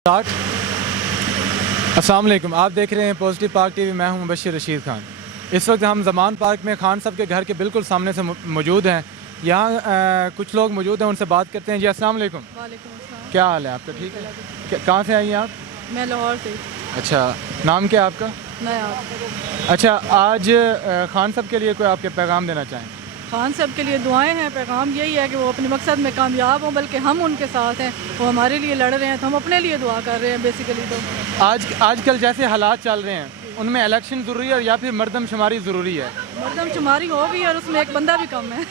अस्सलाम वालेकुम, आप देख रहे हैं पॉजिटिव पार्क टीवी। मैं हूं मुबशिर रशीद खान। इस वक्त हम ज़मान पार्क में खान साहब के घर के बिल्कुल सामने से मौजूद हैं। यहाँ कुछ लोग मौजूद हैं, उनसे बात करते हैं। जी अस्सलाम वालेकुम। वालेकुम अस्सलाम। क्या हाल है आपका? ठीक है। कहाँ से आई हैं आप? मैं लाहौर से। अच्छा, नाम क्या है आपका? नया। अच्छा, आज खान साहब के लिए कोई आपके पैगाम देना चाहें? खान साहब के लिए दुआएं हैं। पैगाम यही है कि वो अपने मकसद में कामयाब हों, बल्कि हम उनके साथ हैं। वो हमारे लिए लड़ रहे हैं तो हम अपने लिए दुआ कर रहे हैं बेसिकली। तो आजकल जैसे हालात चल रहे हैं, उनमें इलेक्शन ज़रूरी है या फिर मर्दमशुमारी ज़रूरी है? मर्दमशुमारी हो भी और उसमें एक बंदा भी कम है।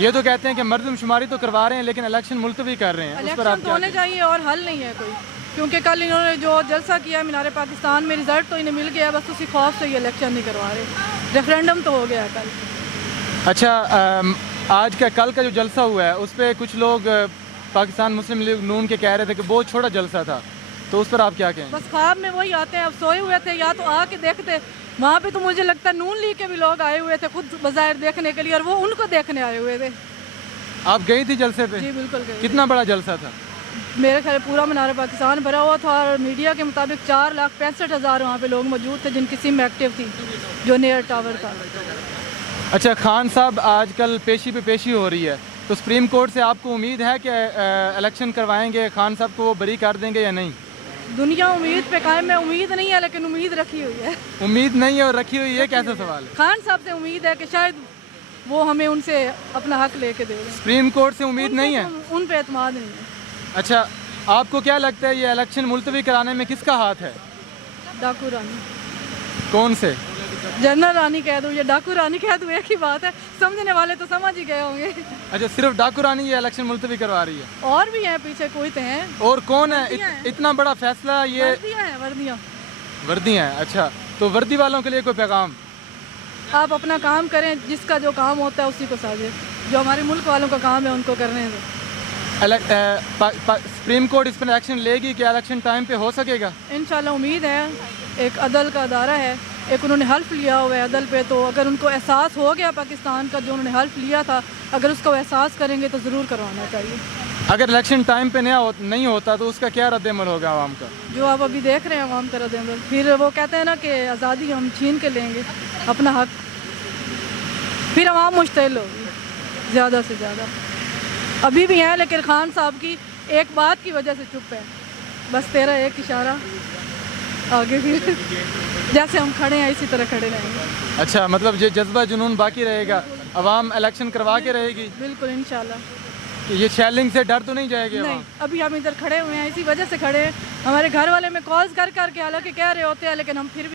ये तो कहते हैं कि मर्दमशुमारी तो करवा रहे हैं लेकिन इलेक्शन मुलतवी कर रहे हैं। उस पर आप इलेक्शन तो होने चाहिए और हल नहीं है कोई, क्योंकि कल इन्होंने जो जलसा किया मीनार पाकिस्तान में, रिजल्ट तो इन्हें मिल गया, बस उसी खौफ से ये इलेक्शन नहीं करवा रहे। रेफरेंडम तो हो गया कल। अच्छा, आज का कल का जो जलसा हुआ है उस पर कुछ लोग पाकिस्तान मुस्लिम लीग नून के कह रहे थे कि बहुत छोटा जलसा था, तो उस पर आप क्या कहें? बस ख्वाब में वही आते हैं। अब सोए हुए थे, या तो आके देखते। वहाँ पे तो मुझे लगता है नून लीग के भी लोग आए हुए थे खुद बज़ाहिर देखने के लिए, और वो उनको देखने आए हुए थे। आप गई थी जलसे पे? जी बिल्कुल गई। कितना बड़ा जलसा था? मेरे ख्याल पूरा मीनार पाकिस्तान भरा हुआ था, और मीडिया के मुताबिक 4,65,000 वहाँ पे लोग मौजूद थे जिनकी सिम एक्टिव थी, जो नियर टावर था। अच्छा, खान साहब आजकल पेशी पे पेशी हो रही है, तो सुप्रीम कोर्ट से आपको उम्मीद है कि इलेक्शन करवाएंगे, खान साहब को वो बरी कर देंगे या नहीं? दुनिया उम्मीद पे कायम है। उम्मीद नहीं है लेकिन उम्मीद रखी हुई है। उम्मीद नहीं है और रखी हुई है, कैसा सवाल है? खान साहब से उम्मीद है कि शायद वो हमें उनसे अपना हक लेके दे दें। सुप्रीम कोर्ट से उम्मीद नहीं है? उन पे एतमाद नहीं है। अच्छा, आपको क्या लगता है ये इलेक्शन मुलतवी कराने में किसका हाथ है? डाकू रानी। कौन से? जनरल रानी कह दूँ या डाकू रानी कह दूँ, एक ही बात है। समझने वाले तो समझ ही गए होंगे। अच्छा, सिर्फ डाकू रानी ये इलेक्शन मुलतवी करवा रही है? और भी हैं पीछे, कोई तो हैं। और कौन है? इतना बड़ा फैसला ये? वर्दियाँ हैं, वर्दियाँ। वर्दियाँ हैं। अच्छा, तो वर्दी वालों के लिए कोई पैगाम? आप अपना काम करें, जिसका जो काम होता है उसी को साझे। जो हमारे मुल्क वालों का काम है उनको करने दो। सुप्रीम कोर्ट इस पर एक्शन लेगी कि इलेक्शन टाइम पे हो सकेगा? इंशाल्लाह उम्मीद है। एक अदल का अदारा है, एक उन्होंने हल्फ लिया हुआ है अदल पे, तो अगर उनको एहसास हो गया पाकिस्तान का, जो उन्होंने हल्फ लिया था, अगर उसका एहसास करेंगे तो ज़रूर करवाना चाहिए। अगर इलेक्शन टाइम पे नहीं होता तो उसका क्या रद्द-ए-अमल होगा आवाम का? जो आप अभी देख रहे हैं आवाम का रद्द-ए-अमल, फिर वो कहते हैं ना कि आज़ादी हम छीन के लेंगे अपना हक, फिर आवाम मुश्तिल होगी ज़्यादा से ज़्यादा। अभी भी हैं लेकिन खान साहब की एक बात की वजह से चुप है, बस तेरा एक इशारा, आगे फिर जैसे हम खड़े हैं इसी तरह खड़े रहेंगे। अच्छा, मतलब ये जज्बा जुनून बाकी रहेगा, आवाम इलेक्शन करवा के रहेगी? बिल्कुल इंशाल्लाह। कि ये शेलिंग से डर तो नहीं जाएगी नहीं, आवाम? अभी हम इधर खड़े हुए हैं इसी वजह से खड़े हैं। हमारे घर वाले में कॉल्स कर करके हालांकि कह रहे होते हैं, लेकिन हम फिर भी